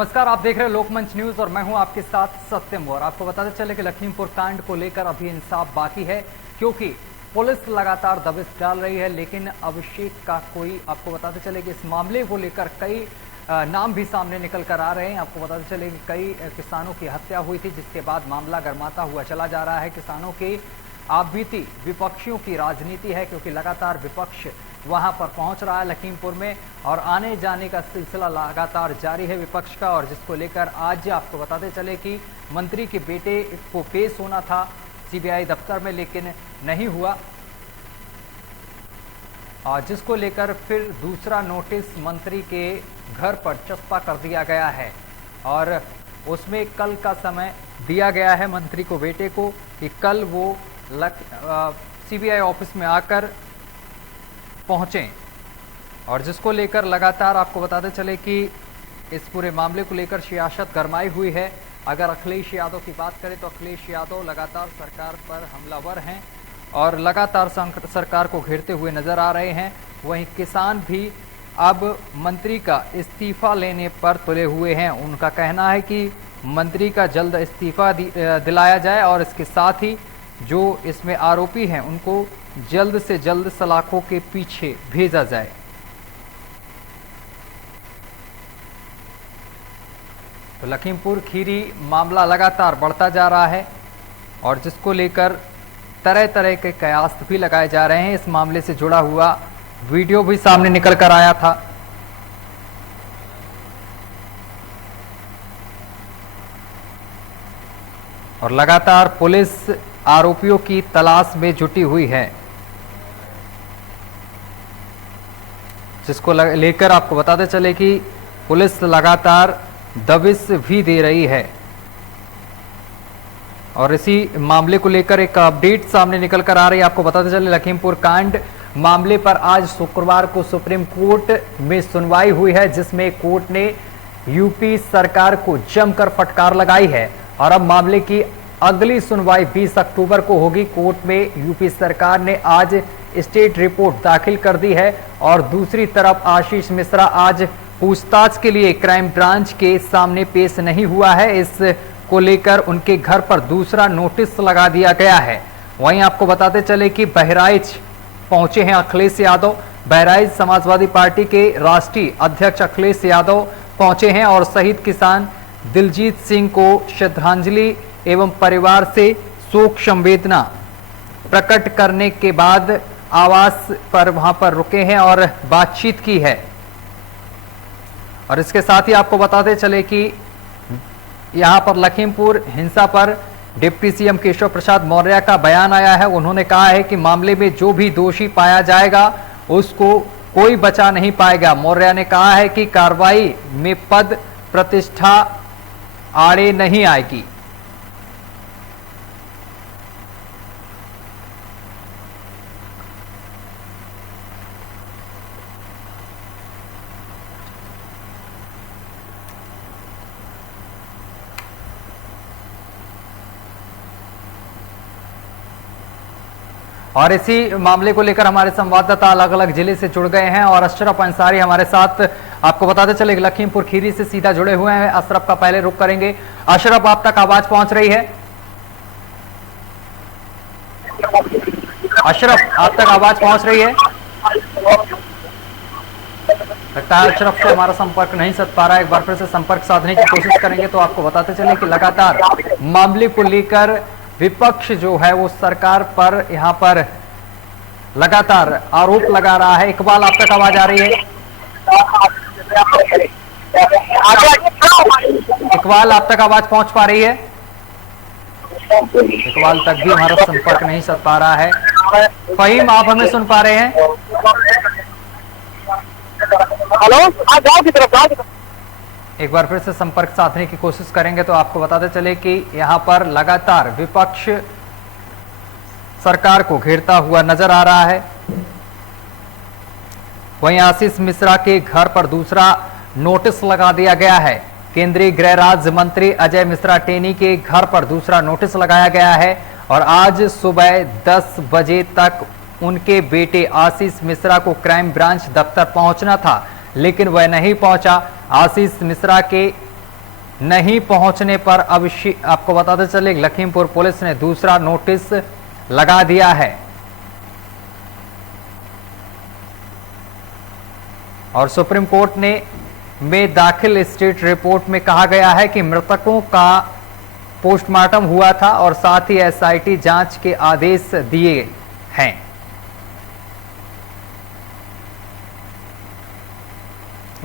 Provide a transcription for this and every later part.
नमस्कार, आप देख रहे हैं लोकमंच न्यूज और मैं हूं आपके साथ सत्यम। और आपको बताते चले कि लखीमपुर कांड को लेकर अभी इंसाफ बाकी है, क्योंकि पुलिस लगातार दबिश डाल रही है। लेकिन अभिषेक का कोई, आपको बताते चले कि इस मामले को लेकर कई नाम भी सामने निकल कर आ रहे हैं। आपको बताते चले कि कई किसानों की हत्या हुई थी, जिसके बाद मामला गर्माता हुआ चला जा रहा है। किसानों की आप बीती विपक्षियों की राजनीति है, क्योंकि लगातार विपक्ष वहां पर पहुंच रहा है लखीमपुर में और आने जाने का सिलसिला लगातार जारी है विपक्ष का। और जिसको लेकर आज आपको बताते चले कि मंत्री के बेटे को पेश होना था सीबीआई दफ्तर में, लेकिन नहीं हुआ, और जिसको लेकर फिर दूसरा नोटिस मंत्री के घर पर चस्पा कर दिया गया है। और उसमें कल का समय दिया गया है मंत्री को बेटे को कि कल वो सीबीआई ऑफिस में आकर पहुंचे। और जिसको लेकर लगातार आपको बताते चले कि इस पूरे मामले को लेकर सियासत गरमाई हुई है। अगर अखिलेश यादव की बात करें तो अखिलेश यादव लगातार सरकार पर हमलावर हैं और लगातार सरकार को घेरते हुए नजर आ रहे हैं। वहीं किसान भी अब मंत्री का इस्तीफा लेने पर तुले हुए हैं। उनका कहना है कि मंत्री का जल्द इस्तीफा दिलाया जाए और इसके साथ ही जो इसमें आरोपी हैं उनको जल्द से जल्द सलाखों के पीछे भेजा जाए। तो लखीमपुर खीरी मामला लगातार बढ़ता जा रहा है और जिसको लेकर तरह तरह के कयास भी लगाए जा रहे हैं। इस मामले से जुड़ा हुआ वीडियो भी सामने निकल कर आया था। और लगातार पुलिस आरोपियों की तलाश में जुटी हुई है, जिसको लेकर आपको बताते चले कि पुलिस लगातार दबिश भी दे रही है। और इसी मामले को लेकर एक अपडेट सामने निकल कर आ रही है। आपको बताते चले लखीमपुर कांड मामले पर आज शुक्रवार को सुप्रीम कोर्ट में सुनवाई हुई है, जिसमें कोर्ट ने यूपी सरकार को जमकर फटकार लगाई है। और अब मामले की अगली सुनवाई 20 अक्टूबर को होगी। कोर्ट में यूपी सरकार ने आज स्टेट रिपोर्ट दाखिल कर दी है और दूसरी तरफ आशीष मिश्रा आज पूछताछ के लिए क्राइम ब्रांच के सामने पेश नहीं हुआ है। इस को लेकर उनके घर पर दूसरा नोटिस लगा दिया गया है। वहीं आपको बताते चले कि बहराइच पहुंचे हैं अखिलेश यादव। बहराइच समाजवादी पार्टी के राष्ट्रीय अध्यक्ष अखिलेश यादव पहुंचे हैं और शहीद किसान दिलजीत सिंह को श्रद्धांजलि एवं परिवार से शोक संवेदना प्रकट करने के बाद आवास पर वहां पर रुके हैं और बातचीत की है। और इसके साथ ही आपको बताते चले कि यहां पर लखीमपुर हिंसा पर डिप्टी सीएम केशव प्रसाद मौर्य का बयान आया है। उन्होंने कहा है कि मामले में जो भी दोषी पाया जाएगा उसको कोई बचा नहीं पाएगा। मौर्य ने कहा है कि कार्रवाई में पद प्रतिष्ठा आड़े नहीं आएगी। और इसी मामले को लेकर हमारे संवाददाता अलग अलग जिले से जुड़ गए हैं और अशरफ अंसारी हमारे साथ, आपको बताते चले लखीमपुर खीरी से सीधा जुड़े हुए हैं। अशरफ का पहले रुख करेंगे। अशरफ, आप तक आवाज पहुंच रही है? अशरफ, आप तक आवाज पहुंच रही है? लगता है अशरफ से हमारा संपर्क नहीं साध पा रहा है। एक बार फिर से संपर्क साधने की कोशिश करेंगे। तो आपको बताते चले कि लगातार मामले को लेकर विपक्ष जो है वो सरकार पर यहां पर लगातार आरोप लगा रहा है। इकबाल, आप तक आवाज आ रही है? इकबाल, आप तक आवाज पहुंच पा रही है? इकबाल तक भी हमारा संपर्क नहीं साध पा रहा है। फहीम, आप हमें सुन पा रहे हैं? हेलो, गाँव की तरफ एक बार फिर से संपर्क साधने की कोशिश करेंगे। तो आपको बताते चले कि यहां पर लगातार विपक्ष सरकार को घेरता हुआ नजर आ रहा है। वहीं आशीष मिश्रा के घर पर दूसरा नोटिस लगा दिया गया है। केंद्रीय गृह राज्य मंत्री अजय मिश्रा टेनी के घर पर दूसरा नोटिस लगाया गया है और आज सुबह 10 बजे तक उनके बेटे आशीष मिश्रा को क्राइम ब्रांच दफ्तर पहुंचना था, लेकिन वह नहीं पहुंचा। आशीष मिश्रा के नहीं पहुंचने पर अब आपको बताते चले लखीमपुर पुलिस ने दूसरा नोटिस लगा दिया है और सुप्रीम कोर्ट में दाखिल स्टेट रिपोर्ट में कहा गया है कि मृतकों का पोस्टमार्टम हुआ था और साथ ही एसआईटी जांच के आदेश दिए हैं।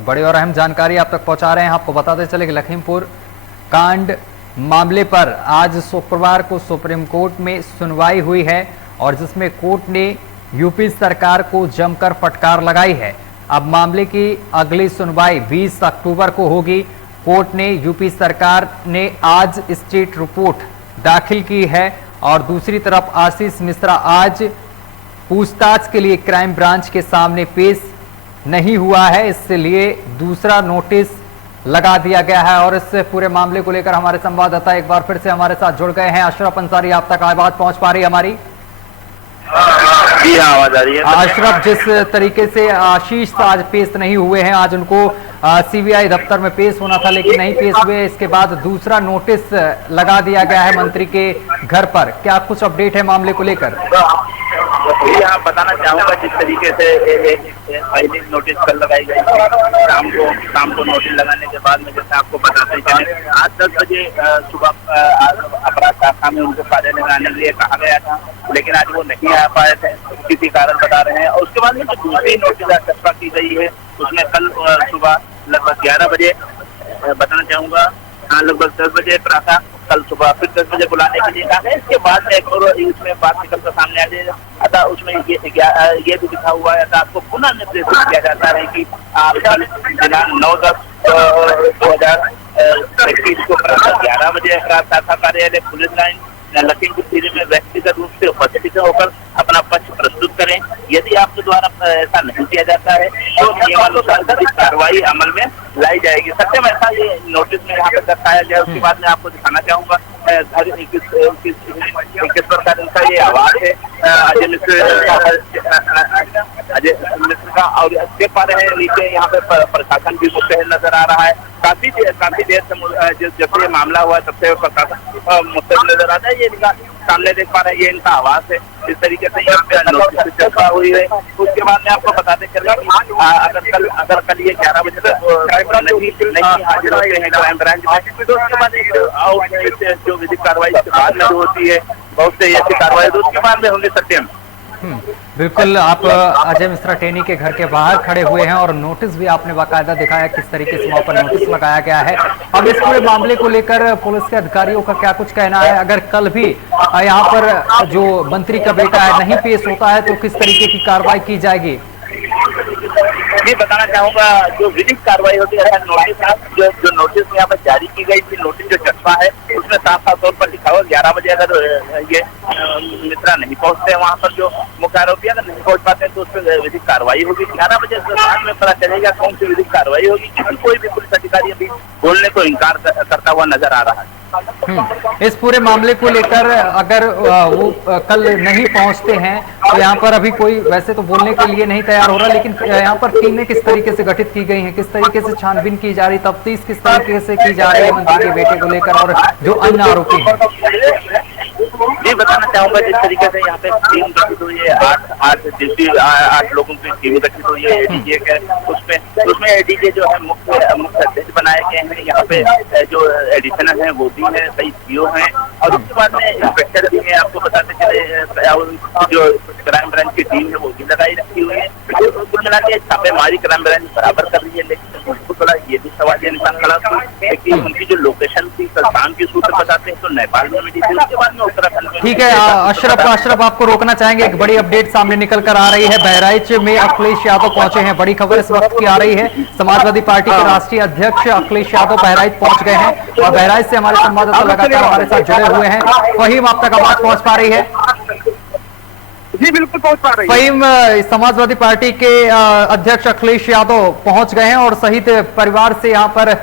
बड़ी और अहम जानकारी आप तक पहुंचा रहे हैं। आपको बताते चले कि लखीमपुर कांड मामले पर आज शुक्रवार को सुप्रीम कोर्ट में सुनवाई हुई है और जिसमें कोर्ट ने यूपी सरकार को जमकर फटकार लगाई है। अब मामले की अगली सुनवाई 20 अक्टूबर को होगी। कोर्ट ने यूपी सरकार ने आज स्टेट रिपोर्ट दाखिल की है और दूसरी तरफ आशीष मिश्रा आज पूछताछ के लिए क्राइम ब्रांच के सामने पेश नहीं हुआ है, इसलिए दूसरा नोटिस लगा दिया गया है। और इस पूरे मामले को लेकर हमारे संवाददाता एक बार फिर से हमारे साथ जुड़ गए हैं। अशरफ अंसारी, आप तक आवाज पहुंच पा रही है हमारी? जी हाँ, आवाज आ रही है। अशरफ, जिस तरीके से आशीष आज पेश नहीं हुए हैं, आज उनको सीबीआई दफ्तर में पेश होना था लेकिन नहीं पेश हुए, इसके बाद दूसरा नोटिस लगा दिया गया है मंत्री के घर पर, क्या कुछ अपडेट है मामले को लेकर? यहाँ बताना चाहूंगा जिस तरीके से पहले नोटिस कल लगाई गई थी, शाम को नोटिस लगाने के बाद में जैसे आपको बताते चले आज 10 बजे सुबह अपराध शाखा में उनको कार्यालय में आने के लिए कहा गया था, लेकिन आज वो नहीं आ पाए थे, किसी कारण बता रहे हैं। और उसके बाद में जो दूसरी नोटिस चर्चा की गई है उसमें कल सुबह लगभग 11 बजे बताना चाहूंगा, हाँ लगभग 10 बजे था, कल सुबह फिर 10 बजे बुलाने के लिए कहा गया। इसके बाद में एक और इसमें बात निकल कर सामने आ जाएगा। अतः उसमें ये भी लिखा हुआ है, अतः आपको पुनः निर्देशित किया जाता है कि आप कल दिनांक 9/10/2021 को प्रातः 11 बजे अपराध शाखा कार्यालय पुलिस लाइन लखीमपुर खीरी में व्यक्तिगत रूप से उपस्थित होकर अपना पक्ष प्रस्तुत करें। यदि आपके द्वारा ऐसा नहीं किया जाता है तो नियमानुसार कार्रवाई अमल में लाई जाएगी। सत्यम ऐसा ये नोटिस में यहाँ पे दर्शाया गया। उसके बाद में आपको दिखाना चाहूंगा किस प्रकार इनका ये आवाज है अजय मिश्र का, और देख पा रहे हैं नीचे यहाँ पे प्रशासन भी मुस्तैद नजर आ रहा है। काफी देर से जब से ये मामला हुआ तब से प्रशासन मुस्तैद नजर आता है। ये सामने देख पा रहे हैं, ये इनका आवाज है। इस तरीके से यहाँ पे नोटिस चर्चा हुई है। उसके बाद में आपको बताते चले अगर कल ये 11 बजे तक नहीं हाजिर होते हैं क्राइम ब्रांच में, तो उसके बाद एक जो विधिक कार्रवाई के बाद में होती है, बहुत से ऐसी कार्रवाई तो उसके बाद में होंगे। सत्यम बिल्कुल, आप अजय मिश्रा टेनी के घर के बाहर खड़े हुए हैं और नोटिस भी आपने बाकायदा दिखाया किस तरीके से वहां पर नोटिस लगाया गया है। अब इस पूरे मामले को लेकर पुलिस के अधिकारियों का क्या कुछ कहना है? अगर कल भी यहाँ पर जो मंत्री का बेटा है नहीं पेश होता है तो किस तरीके की कार्रवाई की जाएगी? मैं बताना चाहूंगा जो विधिक कार्रवाई होती है, नोटिस जो नोटिस यहाँ पर जारी की गई थी, नोटिस जो चस्पा है उसमें साफ साफ तौर पर लिखा हुआ 11 बजे अगर ये मिश्रा नहीं पहुंचते वहाँ पर जो मुख्य आरोपी अगर नहीं पहुंच पाते तो उस पर विधिक कार्रवाई होगी। 11 बजे बाद में पता चलेगा कौन सी विधिक कार्रवाई होगी, क्योंकि कोई भी पुलिस अधिकारी अभी बोलने को इनकार करता हुआ नजर आ रहा है। इस पूरे मामले को लेकर अगर वो कल नहीं पहुंचते हैं तो यहाँ पर अभी कोई वैसे तो बोलने के लिए नहीं तैयार हो रहा, लेकिन यहाँ पर टीमें किस तरीके से गठित की गई हैं, किस तरीके से छानबीन की जा रही, तफ्तीश किस तरीके से की जा रही है मंत्री के बेटे को लेकर और जो अन्य आरोपी हैं? ये बताना चाहूंगा जिस तरीके से यहाँ पे टीम गठित हुई है, 8 लोगों की टीम गठित हुई है एडीजे के, उसमें एडीजे जो है मुख्य अध्यक्ष बनाए गए हैं। यहाँ पे जो एडिशनल है वो भी है, कई सीओ हैं और उसके बाद में इंस्पेक्टर भी है। आपको बताते चले जो क्राइम ब्रांच की टीम है वो भी लगाई रखी हुई है। कुल मिला के छापेमारी क्राइम ब्रांच बराबर कर रही है, लेकिन उनको थोड़ा ये भी सवाल ये निशान खड़ा था कि उनकी जो लोकेशन थी कल शाम की सूत्र बताते हैं तो नेपाल में मिली थी, उसके बाद में उत्तराखंड में। ठीक है अशरफ, आपको रोकना चाहेंगे, एक बड़ी अपडेट सामने निकल कर आ रही है। बहराइच में अखिलेश यादव पहुंचे हैं, बड़ी खबर इस वक्त की आ रही है। समाजवादी पार्टी के राष्ट्रीय अध्यक्ष अखिलेश यादव बहराइच पहुंच गए हैं और बहराइच से हमारे संवाददाता लगातार हमारे साथ जुड़े हुए हैं। फहीम, आप तक आवाज पहुंच पा रही है? जी बिल्कुल पहुंच पा रही है। फहीम, समाजवादी पार्टी के अध्यक्ष अखिलेश यादव पहुंच गए हैं और शहीद परिवार से यहाँ पर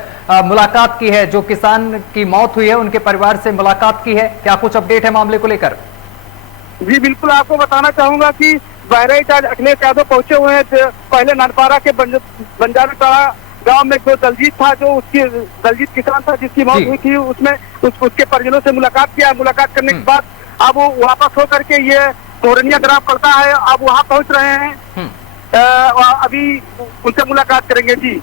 मुलाकात की है, जो किसान की मौत हुई है उनके परिवार से मुलाकात की है। क्या कुछ अपडेट है मामले को लेकर? जी बिल्कुल, आपको बताना चाहूंगा कि बहराइच आज अखिलेश यादव पहुंचे हुए हैं। पहले नरपारा के बंजारा गांव में जो दलजीत था, जो उसकी दलजीत किसान था जिसकी मौत जी। हुई थी, उसमें उसके परिजनों से मुलाकात किया। मुलाकात करने के बाद अब वो वापस होकर के ये तोरनिया ग्राम पड़ता है, अब वहाँ पहुंच रहे हैं। अभी उनसे मुलाकात करेंगे जी।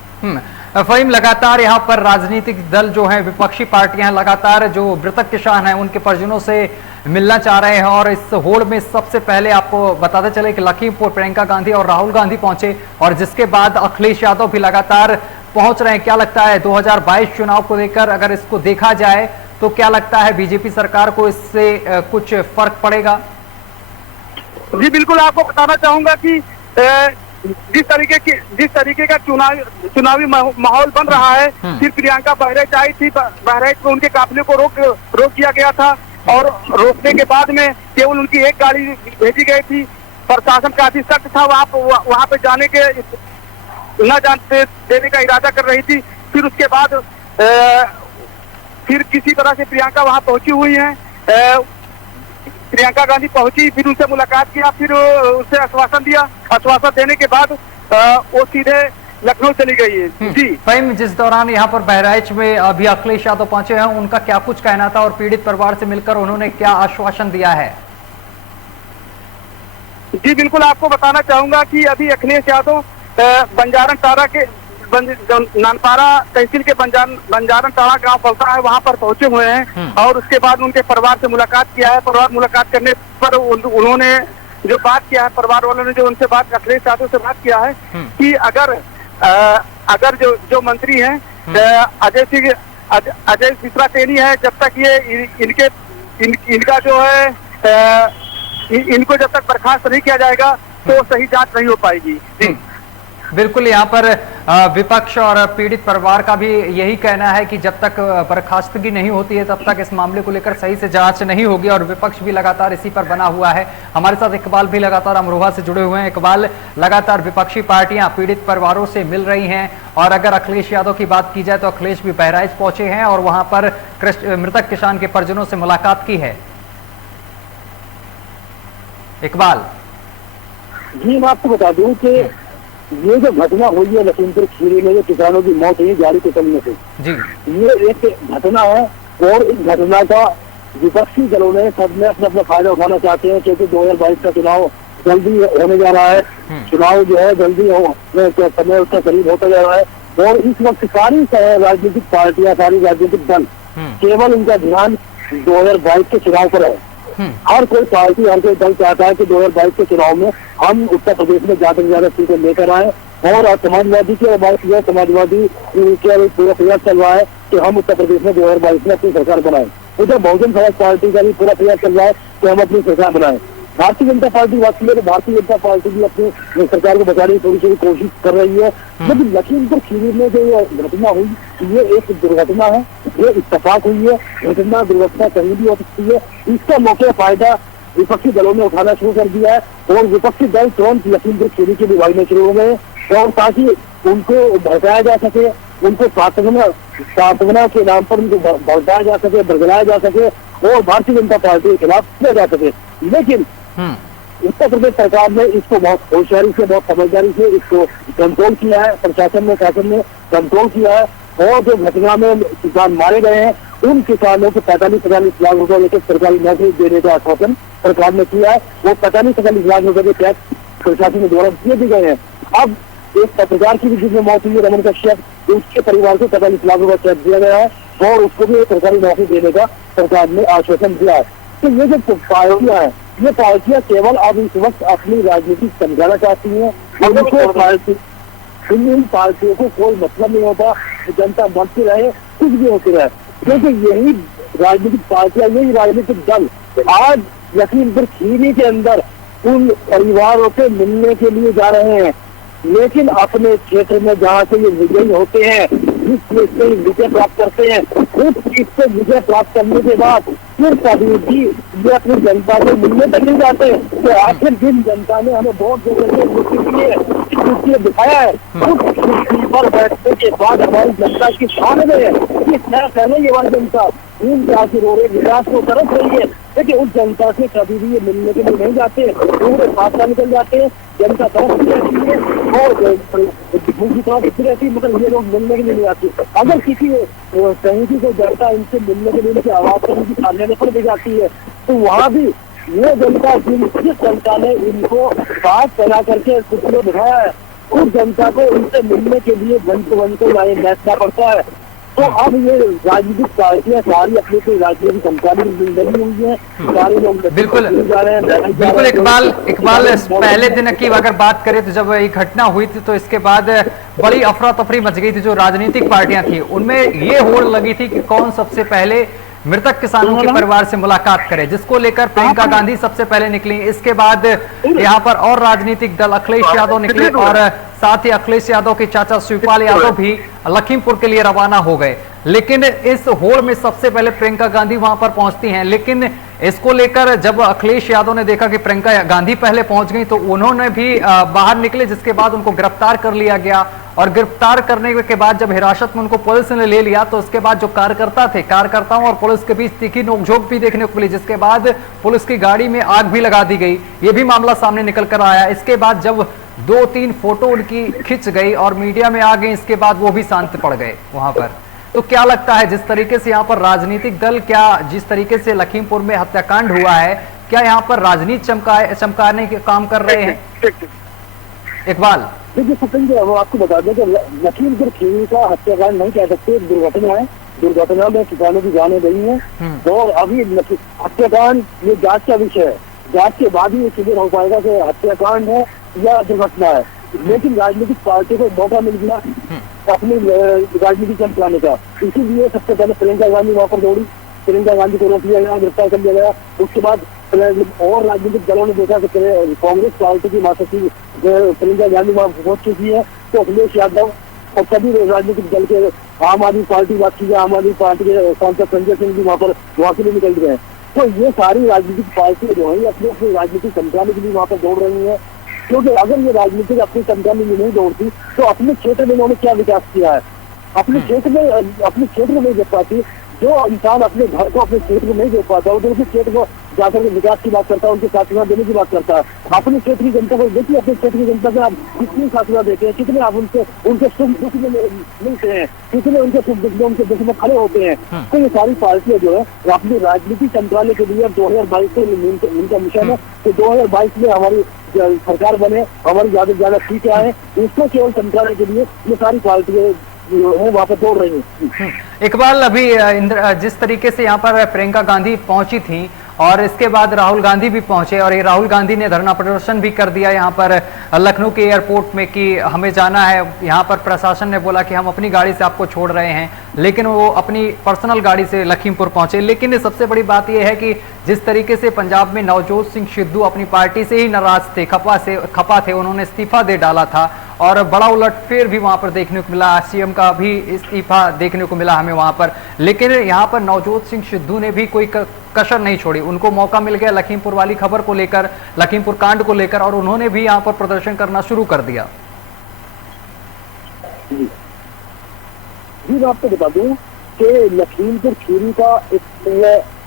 फहीम, लगातार यहाँ पर राजनीतिक दल जो हैं, विपक्षी पार्टियां लगातार जो मृतक किसान हैं उनके परिजनों से मिलना चाह रहे हैं, और इस होड़ में सबसे पहले आपको बताते चले कि लखीमपुर प्रियंका गांधी और राहुल गांधी पहुंचे, और जिसके बाद अखिलेश यादव भी लगातार पहुंच रहे हैं। क्या लगता है 2022 चुनाव को लेकर, अगर इसको देखा जाए तो क्या लगता है बीजेपी सरकार को इससे कुछ फर्क पड़ेगा? जी बिल्कुल, आपको बताना चाहूंगा कि जिस तरीके का चुनावी माहौल बन रहा है, फिर प्रियंका बहराइच आई थी, बहराइच में उनके काफिले को रोक दिया गया था, और रोकने के बाद में केवल उनकी एक गाड़ी भेजी गई थी। प्रशासन काफी सख्त था, वहाँ पे जाने के न जाने देने का इरादा कर रही थी। फिर उसके बाद फिर किसी तरह से प्रियंका वहाँ पहुंची हुई है। प्रियंका गांधी पहुंची, फिर उनसे मुलाकात किया, फिर उससे आश्वासन दिया। आश्वासन देने के बाद वो सीधे लखनऊ चली गई है जी। फहीम, जिस दौरान यहाँ पर बहराइच में अभी अखिलेश यादव पहुंचे हैं, उनका क्या कुछ कहना था और पीड़ित परिवार से मिलकर उन्होंने क्या आश्वासन दिया है? जी बिल्कुल, आपको बताना चाहूंगा कि अभी अखिलेश यादव बंजारन टारा के नानपारा तहसील के बंजारन टारा गांव पड़ता है, वहां पर पहुंचे हुए हैं, और उसके बाद उनके परिवार से मुलाकात किया है। परिवार मुलाकात करने पर उन्होंने जो बात किया है, परिवार वालों ने जो उनसे बात, अखिलेश यादव से बात किया है कि अगर जो मंत्री हैं अजय मिश्रा टेनी है, जब तक ये इनका जो है इनको जब तक बर्खास्त नहीं किया जाएगा तो सही जांच नहीं हो पाएगी जी। बिल्कुल, यहाँ पर विपक्ष और पीड़ित परिवार का भी यही कहना है कि जब तक बर्खास्तगी नहीं होती है तब तक इस मामले को लेकर सही से जांच नहीं होगी, और विपक्ष भी लगातार इसी पर बना हुआ है। हमारे साथ इकबाल भी लगातार अमरोहा से जुड़े हुए हैं। इकबाल, लगातार विपक्षी पार्टियां पीड़ित परिवारों से मिल रही हैं, और अगर अखिलेश यादव की बात की जाए तो अखिलेश भी बहराइच पहुंचे हैं और वहां पर मृतक किसान के परिजनों से मुलाकात की है। इकबाल जी, मैं आपको बता दूं कि ये जो घटना हुई है लखीमपुर खीरी में, जो किसानों की मौत हुई गाड़ी के तलने से जी, ये एक घटना है, और इस घटना का विपक्षी दलों ने सबने अपना फायदा उठाना चाहते हैं, क्योंकि 2022 का चुनाव जल्दी होने जा रहा है। चुनाव जो है जल्दी समय उसका करीब होता जा रहा है, और इस वक्त सारी राजनीतिक पार्टियां, सारी राजनीतिक दल केवल उनका ध्यान 2022 के चुनाव पर है। हर कोई पार्टी, हर कोई दल चाहता है कि 2022 के चुनाव में हम उत्तर प्रदेश में ज्यादा से ज्यादा सीटें लेकर आए, और समाजवादी की बात की है, समाजवादी के पूरा प्रयास चल रहा है कि हम उत्तर प्रदेश में 2022 में अपनी सरकार बनाए। उधर बहुजन समाज पार्टी का भी पूरा प्रयास चल रहा है कि हम अपनी सरकार बनाए। भारतीय जनता पार्टी बात की, भारतीय जनता पार्टी भी अपनी सरकार को बचाने की थोड़ी सी कोशिश कर रही है। लेकिन लखीमपुर खीरी में जो घटना हुई, ये एक दुर्घटना है, ये इत्तेफाक हुई है। घटना दुर्घटना कहीं भी हो सकती है। इसका मौके फायदा विपक्षी दलों ने उठाना शुरू कर दिया है, और विपक्षी दल तुरंत लखीमपुर खीरी के विभाजन शुरू हो गए, और ताकि उनको भड़काया जा सके, उनको सांत्वना के नाम पर उनको भड़काया जा सके, बरगलाया जा सके, और भारतीय जनता पार्टी के खिलाफ किया जा सके। लेकिन उत्तर प्रदेश सरकार ने इसको बहुत होशियारी से, बहुत समझदारी से इसको कंट्रोल किया है। प्रशासन ने, शासन ने कंट्रोल किया है, और जो घटना में किसान मारे गए हैं उन किसानों को 45 लाख रुपए लेकर सरकारी नौकरी देने का आश्वासन सरकार ने किया है। वो 45 लाख रुपए के टैक्स प्रशासन के द्वारा दिए भी गए हैं। अब एक पत्रकार की भी जिसमें मौत हुई है, रमन कश्यप, उसके परिवार को 45 लाख रुपए टैक्स दिया गया है, और उसको भी सरकारी नौकरी देने का सरकार ने आश्वासन दिया है। तो ये जो पार्टियां हैं, ये पार्टियां केवल अब इस वक्त अपनी राजनीति समझाना चाहती हैं। इन पार्टियों को कोई मतलब नहीं होता, जनता मरती रहे, कुछ भी होती रहे, क्योंकि यही राजनीतिक पार्टियां, यही राजनीतिक दल आज लखीमपुर खीरी के अंदर उन परिवारों से मिलने के लिए जा रहे हैं। लेकिन अपने क्षेत्र में जहाँ से ये विजयी होते हैं, जिस सीट से विजय प्राप्त करते हैं, उस सीट से विजय प्राप्त करने के बाद फिर कभी भी ये अपनी जनता से मिलने तक नहीं जाते। तो आखिर जिन जनता ने हमें वोट देने दिखाया है, उस कुर्सी पर बैठने के बाद हमारी जनता की शान में है कि पहले ये वाली जनता इन जाति रोड़े विकास को तरफ रही है, लेकिन उस जनता से कभी भी ये मिलने के लिए नहीं जाते, पूरे फासला निकल जाते हैं, जनता तरफ रहती है और भूखी तरफ रहती है, मगर ये लोग मिलने के लिए नहीं आते। अगर किसी कहीं की कोई जनता इनसे मिलने के लिए इनकी आवाज करने की सामने पर भी जाती है, तो वहाँ भी ये जनता जिस जनता ने इनको बात फैला करके कुछ लोग दिखाया है, उस जनता को इनसे मिलने के लिए घंटों लाइन बैठना पड़ता है। तो अब ये राजनीतिक पार्टियां सारी अपनी कोई राजनीतिक संचालन लगी हुई है, सारे लोग बिल्कुल बिल्कुल। इकबाल पहले दिन की अगर बात करें तो जब ये घटना हुई थी तो इसके बाद बड़ी अफरा तफरी मच गई थी। जो राजनीतिक पार्टियां थी उनमें ये होड़ लगी थी कि कौन सबसे पहले मृतक किसानों के परिवार से मुलाकात करे, जिसको लेकर प्रियंका गांधी सबसे पहले निकली। इसके बाद यहाँ पर और राजनीतिक दल अखिलेश यादव निकले और साथ ही अखिलेश यादव के चाचा शिवपाल यादव भी लखीमपुर के लिए रवाना हो गए। लेकिन इस होड़ में सबसे पहले प्रियंका गांधी वहां पर पहुंचती हैं। लेकिन इसको लेकर जब अखिलेश यादव ने देखा कि प्रियंका गांधी पहले पहुंच गई तो उन्होंने भी बाहर निकले, जिसके बाद उनको गिरफ्तार कर लिया गया। और गिरफ्तार करने के बाद जब हिरासत में उनको पुलिस ने ले लिया तो उसके बाद जो कार्यकर्ताओं और पुलिस के बीच तीखी नोकझोंक भी देखने को मिली, जिसके बाद पुलिस की गाड़ी में आग भी लगा दी गई। ये भी मामला सामने निकल कर आया। इसके बाद जब 2-3 फोटो उनकी खिंच गई और मीडिया में आ गई, इसके बाद वो भी शांत पड़ गए वहां पर। तो क्या लगता है जिस तरीके से यहाँ पर राजनीतिक दल जिस तरीके से लखीमपुर में हत्याकांड हुआ है, क्या यहाँ पर राजनीति चमकाने के काम कर रहे हैं? इकबाल देखिए सचिन जी, वो आपको बता दें कि लखीमपुर खीरी का हत्याकांड नहीं कह सकते, दुर्घटना है। दुर्घटना में किसानों की जानें गई हैं और अभी हत्याकांड ये जांच का विषय है। जांच के बाद ही ये क्लियर हो पाएगा कि हत्याकांड है या दुर्घटना है। लेकिन राजनीतिक पार्टी को मौका मिल गया अपनी राजनीति चमकाने का, इसीलिए सबसे पहले प्रियंका गांधी वहां पर दौड़ी, प्रियंका गांधी को रोक लिया गया, गिरफ्तार कर लिया गया। उसके बाद और राजनीतिक दलों ने देखा कि कांग्रेस पार्टी की महासचिव प्रियंका गांधी वहां पहुंच चुकी है, तो अखिलेश यादव और सभी राजनीतिक दल के आम आदमी पार्टी बात की आम आदमी पार्टी के सांसद संजय सिंह भी वहां के लिए निकल गए। तो ये सारी राजनीतिक पार्टियां जो है अपनी अपनी राजनीति समझाने के लिए वहां पर दौड़ रही है, क्योंकि अगर ये राजनीतिक अपनी समझाने में नहीं दौड़ती तो अपने क्षेत्र में उन्होंने क्या विकास किया है, अपने क्षेत्र में नहीं देख पाती। जो इंसान अपने घर को अपने क्षेत्र में नहीं देख पाता वो दूसरे क्षेत्र को जाकर के विकास की बात करता है, उनके साथिया देने की बात करता है। अपने क्षेत्र की जनता को देखिए, अपने क्षेत्र की जनता से आप कितनी साथिया देते हैं, कितने आप उनके सुख दुख में मिलते हैं, कितने उनके सुख दुख में उनके दुख में खड़े होते हैं। तो ये सारी पार्टियां जो है अपनी राजनीति चमकाने के लिए 2022 से इनका मिशन है कि 2022 में हमारी सरकार बने, हमारी ज्यादा से ज्यादा सीटें आए, इसको केवल चमकाने के लिए ये सारी पार्टियां वहाँ पर दौड़ रही है। इकबाल, अभी जिस तरीके से यहाँ पर प्रियंका गांधी पहुंची थी और इसके बाद राहुल गांधी भी पहुंचे और ये राहुल गांधी ने धरना प्रदर्शन भी कर दिया यहाँ पर लखनऊ के एयरपोर्ट में कि हमें जाना है। यहाँ पर प्रशासन ने बोला कि हम अपनी गाड़ी से आपको छोड़ रहे हैं, लेकिन वो अपनी पर्सनल गाड़ी से लखीमपुर पहुंचे। लेकिन सबसे बड़ी बात यह है कि जिस तरीके से पंजाब में नवजोत सिंह सिद्धू अपनी पार्टी से ही नाराज थे, खपा थे, उन्होंने इस्तीफा दे डाला था और बड़ा उलटफेर भी वहां पर देखने को मिला। सीएम का भी इस्तीफा देखने को मिला हमें वहां पर। लेकिन यहाँ पर नवजोत सिंह सिद्धू ने भी कोई कसर नहीं छोड़ी, उनको मौका मिल गया लखीमपुर वाली खबर को लेकर, लखीमपुर कांड को लेकर, और उन्होंने भी यहाँ पर प्रदर्शन करना शुरू कर दिया। जी मैं आपको बता दूं कि लखीमपुर खीरी का एक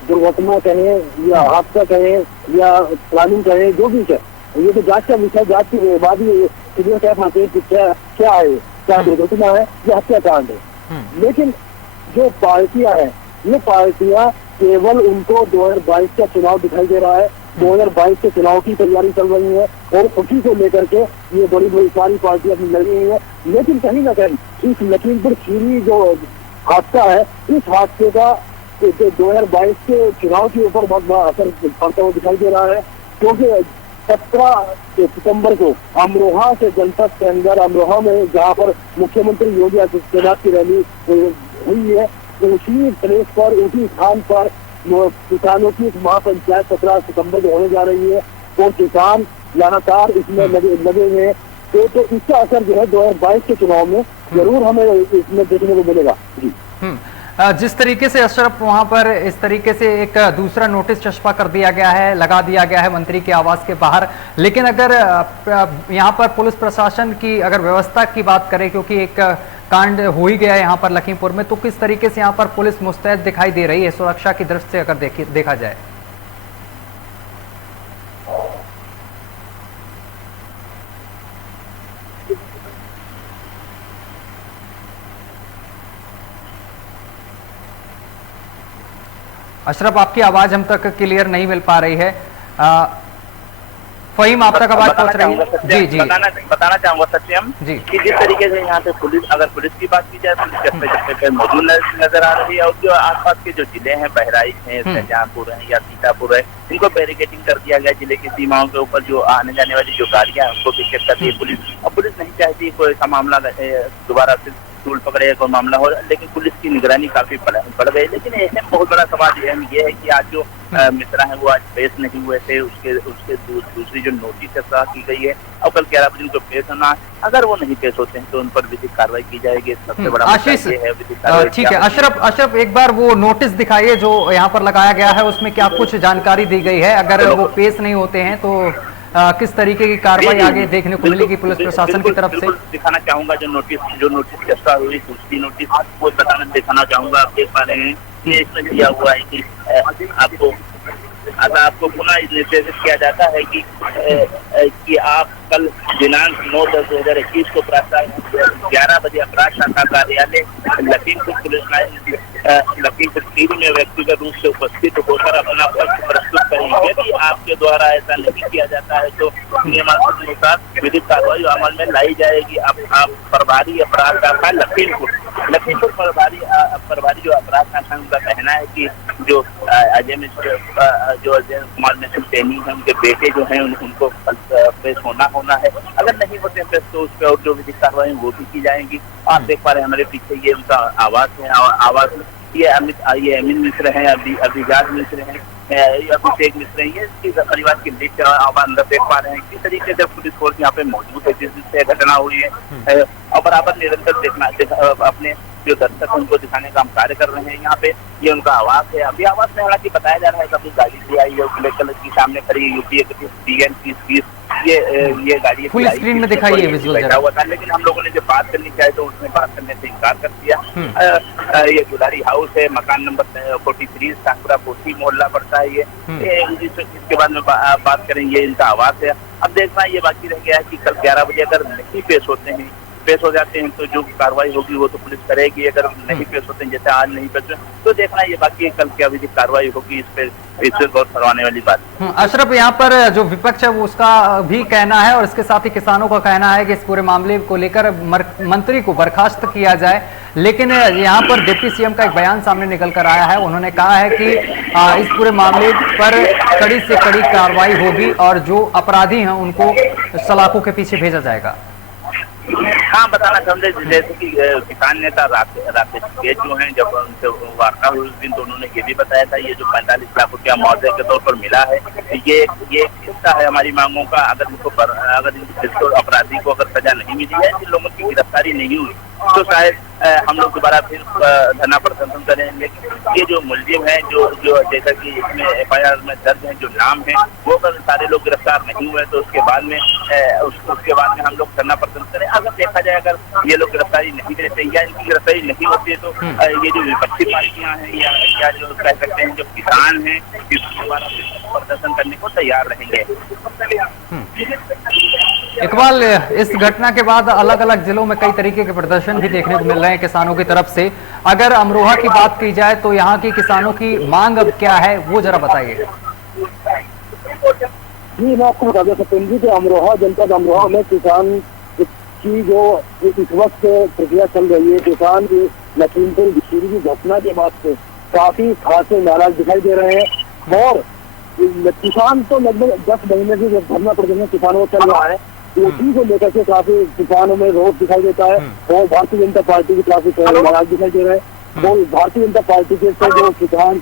दुर्घटना कहें या हादसा कहें या प्लानिंग कहें, जो भी है, ये तो जांच का विषय, जांच के बाद ही क्लियर क्या पाते हैं कि क्या है, क्या दुर्घटना है या हत्याकांड है। लेकिन जो पार्टियां हैं, ये पार्टियां केवल उनको 2022 का चुनाव दिखाई दे रहा है, 2022 के चुनाव की तैयारी चल रही है और उसी को लेकर के ये बड़ी बड़ी सारी पार्टियां अपनी लड़ रही है। लेकिन कहीं ना कहीं इस लखीमपुर खीरी जो हादसा है, इस हादसे का 2022 के चुनाव के ऊपर बहुत बड़ा असर पड़ता हुआ दिखाई दे रहा है, क्योंकि 17 सितंबर को अमरोहा से जनपद के अंदर, अमरोहा में जहाँ पर मुख्यमंत्री योगी आदित्यनाथ की रैली हुई है, तो उसी प्लेस पर, उसी स्थान पर किसानों की महापंचायत 17 सितंबर को होने जा रही है। और किसान लगातार इसमें लगे हुए, तो इसका असर जो है 2022 के चुनाव में जरूर हमें इसमें देखने को मिलेगा जी। जिस तरीके से अशरफ वहां पर इस तरीके से एक दूसरा नोटिस चस्पा कर दिया गया है, लगा दिया गया है मंत्री के आवास के बाहर, लेकिन अगर यहाँ पर पुलिस प्रशासन की अगर व्यवस्था की बात करें, क्योंकि एक कांड हो ही गया है यहाँ पर लखीमपुर में, तो किस तरीके से यहाँ पर पुलिस मुस्तैद दिखाई दे रही है सुरक्षा की दृष्टि से अगर देखा जाए? अशरफ, आपकी आवाज हम तक क्लियर नहीं मिल पा रही है। फहीम, आप तक आवाज पहुंच रही है? जी जी, बताना चाहूंगा सत्यम जी कि जिस तरीके से यहाँ पे पुलिस, अगर पुलिस की बात की जाए, पुलिस जब पे मौजूद नजर आ रही है, और जो आसपास के जो जिले हैं, बहराइच है, शाहजहांपुर है या सीतापुर है, इनको बैरिकेडिंग कर दिया गया। जिले की सीमाओं के ऊपर जो आने जाने वाली जो गाड़ियां हैं उनको पिकेट कर दी है पुलिस। और पुलिस नहीं चाहती कोई ऐसा मामला दोबारा से टूल पकड़े, कोई मामला हो, लेकिन पुलिस की निगरानी काफी बढ़ गई। लेकिन ऐसे बहुत बड़ा सवाल ये है कि आज जो मिश्रा है वो आज पेश नहीं हुए थे, उसके दूसरी जो नोटिस की गई है, और कल 11 बजे उनको पेश होना है। अगर वो नहीं पेश होते हैं तो उन पर विधिक कार्रवाई की जाएगी। सबसे बड़ा आशीष, ठीक है। अशरफ, एक बार वो नोटिस दिखाइए जो यहाँ पर लगाया गया है, उसमें क्या कुछ जानकारी दी गई है? अगर वो पेश नहीं होते हैं तो किस तरीके की कार्रवाई आगे देखने को मिलेगी पुलिस प्रशासन की तरफ से? दिखाना चाहूंगा जो नोटिस चर्चा हुई, दूसरी नोटिस वो दिखाना चाहूंगा। आप देख पा रहे हैं कि इसमें दिया हुआ है कि आपको पुनः निर्देशित किया जाता है कि आप कल दिनांक 9/10/2021 को प्रातः 11 बजे अपराध शाखा कार्यालय लखीमपुर पुलिस लाइन लखीमपुर खीरी में व्यक्तिगत रूप से उपस्थित होकर अपना पक्ष प्रस्तुत करेंगे। यदि आपके द्वारा ऐसा नहीं किया जाता है तो नियमानुसार विधिक कार्रवाई अमल में लाई जाएगी। आप प्रभारी अपराध शाखा लखीमपुर प्रभारी जो अपराध शाखा, उनका कहना है कि जो अजय कुमार मिश्र सैनी है, उनके बेटे जो हैं उनको पेश होना है। अगर नहीं होते पेश तो उस पर और जो विधिक कार्रवाई वो भी की जाएंगी। आप देख पा रहे हैं हमारे पीछे ये उनका आवास है, आवास ये अमित मिश्र है, अभिजात मिश्र है, अभिषेक मिश्र है, ये इसकी परिवार की लिस्ट अंदर देख पा रहे हैं। किस तरीके से पुलिस फोर्स यहाँ पे मौजूद है, जिससे घटना हुई है, और बराबर निरंतर अपने जो दर्शक है उनको दिखाने का हम कार्य कर रहे हैं। यहाँ पे ये उनका आवास है। अभी आवास में हालांकि बताया जा रहा है कभी गाड़ी से आई है, ब्लैक कलर की सामने खड़ी है, यूपी 31 ये गाड़ी फुल स्क्रीन में दिखाई बैठा हुआ था। लेकिन हम लोगों ने जब बात करनी चाहिए तो उसने बात करने से इनकार कर दिया। ये दुलारी हाउस है, मकान नंबर 43, साकुरा पोथी मोहल्ला पड़ता है ये। इसके बाद में बात करें, ये इनका आवास है। अब देखना ये बाकी रह गया है कि कल 11 बजे अगर नहीं पेश हो जाते हैं तो जो कार्रवाई होगी वो तो पुलिस करेगी। अगर नहीं पेश होते हैं, जैसे आज नहीं पेश, तो देखना ये बाकी है कल क्या विधिक कार्रवाई होगी। इस पर गौर करवाने वाली बात। अशरफ, यहाँ पर जो विपक्ष है वो उसका भी कहना है और इसके साथ ही किसानों का कहना है कि इस पूरे मामले को लेकर मंत्री को बर्खास्त किया जाए। लेकिन यहाँ पर डिप्टी सीएम का एक बयान सामने निकल कर आया है। उन्होंने कहा है कि इस पूरे मामले पर कड़ी से कड़ी कार्रवाई होगी और जो अपराधी हैं उनको सलाखों के पीछे भेजा जाएगा। हाँ, बताना चाहते जैसे कि किसान नेता राकेश के जो हैं, जब उनसे वार्ता हुई उस दिन तो उन्होंने ये भी बताया था ये जो 45 लाख रुपया मुआवजे के तौर पर मिला है, ये हिस्सा है हमारी मांगों का। अगर जिसको अपराधी को अगर सजा नहीं मिली है, जिन लोगों की गिरफ्तारी नहीं हुई, तो शायद हम लोग दोबारा फिर धरना प्रदर्शन करेंगे। ये जो मुलजिम है, जो जैसा कि इसमें FIR में दर्ज है, जो नाम है, वो अगर सारे लोग गिरफ्तार नहीं हुए तो उसके बाद में हम लोग धरना प्रदर्शन करें। अगर देखा जाए अगर ये लोग गिरफ्तारी नहीं देते या इनकी गिरफ्तारी नहीं होती है तो ये जो विपक्षी पार्टियां हैं या जो कह सकते हैं जो किसान हैं, दोबारा प्रदर्शन करने को तैयार रहेंगे। इकबाल, इस घटना के बाद अलग अलग जिलों में कई तरीके के प्रदर्शन भी देखने को मिल रहे हैं किसानों की तरफ से। अगर अमरोहा की बात की जाए तो यहाँ की किसानों की मांग अब क्या है, वो जरा बताइए। जी, मैं आपको बता सकता हूँ कि अमरोहा, जनपद अमरोहा में किसान की जो इस वक्त प्रक्रिया चल रही है, किसान की लखीमपुर खीरी की घटना के बाद से काफी खासे नाराज दिखाई दे रहे हैं। और किसान तो लगभग 10 महीने से जब धरना प्रदर्शन किसानों का चल रहा है, उसी को लेकर के काफी किसानों में रोष दिखाई देता है और भारतीय जनता पार्टी की काफी नाराज दिखाई दे रहा है। तो भारतीय जनता पार्टी के जो किसान,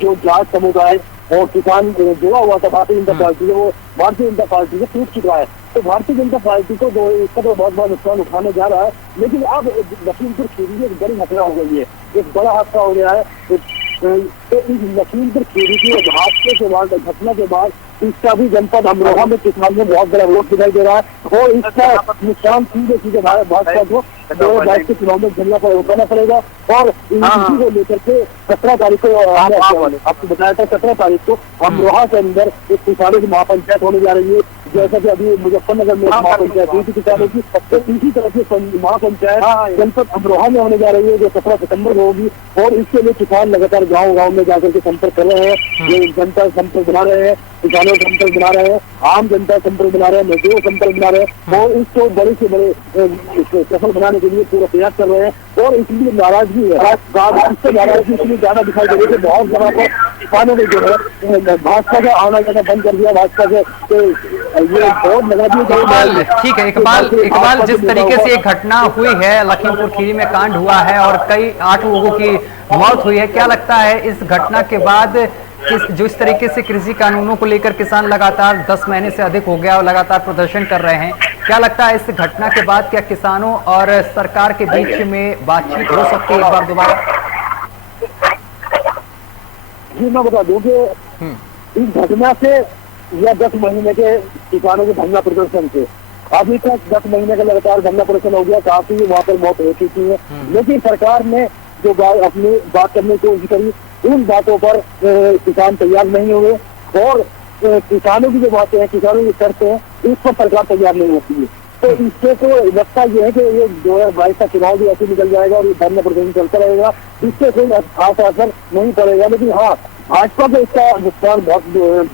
जो जाट समुदाय और किसान जुड़ा हुआ था भारतीय जनता पार्टी से, वो भारतीय जनता पार्टी से टूट चुका है। तो भारतीय जनता पार्टी को इसका तो बहुत बड़ा नुकसान उठाने जा रहा है। लेकिन अब लखीमपुर खीरी में एक बड़ी घटना हो गई है, एक बड़ा हादसा हो गया है। तो इस लखीमपुर खीरी के हादसे के बाद, घटना के बाद, इसका भी जनपद अमरोहा में किसान में बहुत बड़ा विरोध दिखाई दे रहा है और इसका नुकसान सीधे भाजपा को 2022 के चुनाव में झेलना उठाना पड़ेगा। और इसी को लेकर के 17 तारीख को आपको बताया था, 17 तारीख को अमरोहा के अंदर एक किसानों की महापंचायत होने जा रही है। जैसा कि अभी मुजफ्फरनगर में महापंचायत हुई थी किसानों की, तो इसी तरह की महापंचायत जनपद अमरोहा में होने जा रही है, जो 17 सितंबर को होगी। और इसके लिए किसान लगातार गाँव में जाकर के संपर्क कर रहे हैं, ये जनता संपर्क बना रहे हैं, किसानों संपर्क बना रहे हैं, आम जनता संपर्क बना रहे हैं, मजदूर संपर्क बना रहे हैं और इसको बड़े से बड़े सफल बनाने के लिए पूरा प्रयास कर रहे हैं। और इसलिए नाराजगी है, इससे नाराजगी इसलिए ज्यादा दिखाई दे रही है। बहुत जगह पर किसानों ने जो है भाजपा का आना जाना बंद कर दिया, भाजपा के ये बहुत लगा दिया। ठीक है इकबाल, जिस तरीके से एक घटना हुई है, लखीमपुर खीरी में कांड हुआ है और कई 8 लोगों की मौत हुई है, क्या लगता है इस घटना के बाद जो इस तरीके से कृषि कानूनों को लेकर किसान लगातार 10 महीने से अधिक हो गया और लगातार प्रदर्शन कर रहे हैं, क्या लगता है इस घटना के बाद क्या किसानों और सरकार के बीच में बातचीत हो सकती है एक बार दोबारा? जी मैं बता दूं कि इस घटना से या 10 महीने के किसानों के धरना प्रदर्शन से अभी तक 10 महीने का लगातार धरना प्रदर्शन हो गया, काफी वहाँ पर मौत हो चुकी है। लेकिन सरकार ने जो अपनी बात करने की कोशिश करी, उन बातों पर किसान तैयार नहीं हुए और किसानों की जो बातें हैं, किसानों की शर्तें हैं, इस पर सरकार तैयार नहीं होती है। तो इससे तो लगता ये है कि ये 2022 का चुनाव भी ऐसे निकल जाएगा और ये धरना प्रदर्शन चलता रहेगा, इससे कोई खास असर नहीं पड़ेगा। लेकिन हाँ, भाजपा को इसका नुकसान बहुत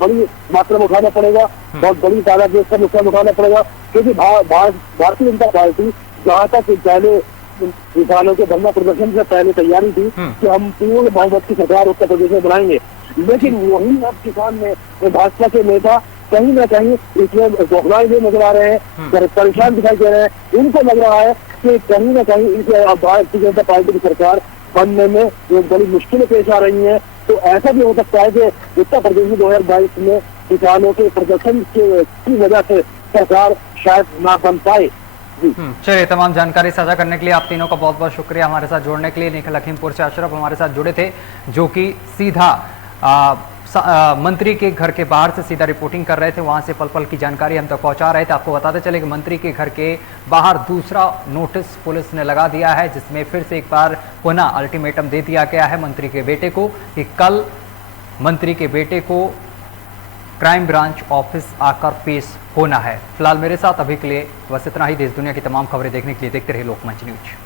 बड़ी मात्रा में उठाना पड़ेगा, बहुत बड़ी तादाद में इसका नुकसान उठाना पड़ेगा, क्योंकि भारतीय जनता पार्टी जहाँ तक पहले किसानों के धरना प्रदर्शन से पहले तैयारी थी कि हम पूर्ण बहुमत की सरकार उत्तर प्रदेश में बनाएंगे, लेकिन वही अब किसान में भाजपा के नेता कहीं ना कहीं इसमें बौखलाए हुए नजर आ रहे हैं, परेशान दिखाई दे रहे हैं। उनको लग रहा है कि कहीं ना कहीं भारतीय जनता पार्टी की सरकार बनने में एक बड़ी मुश्किलें पेश आ रही हैं। तो ऐसा भी हो सकता है कि उत्तर प्रदेश में 2022 में किसानों के प्रदर्शन की वजह से सरकार शायद ना बन पाए। चलिए, तमाम जानकारी साझा करने के लिए आप तीनों का बहुत बहुत शुक्रिया। हमारे साथ जुड़ने के लिए लखीमपुर से अशरफ हमारे साथ जुड़े थे, जो कि सीधा मंत्री के घर के बाहर से सीधा रिपोर्टिंग कर रहे थे, वहां से पल पल की जानकारी हम तक पहुंचा रहे थे। आपको बताते चले कि मंत्री के घर के बाहर दूसरा नोटिस पुलिस ने लगा दिया है, जिसमें फिर से एक बार पुनः अल्टीमेटम दे दिया गया है मंत्री के बेटे को कि कल मंत्री के बेटे को क्राइम ब्रांच ऑफिस आकर पेश होना है। फिलहाल मेरे साथ अभी के लिए बस इतना ही। देश दुनिया की तमाम खबरें देखने के लिए देखते रहिए लोकमंच न्यूज।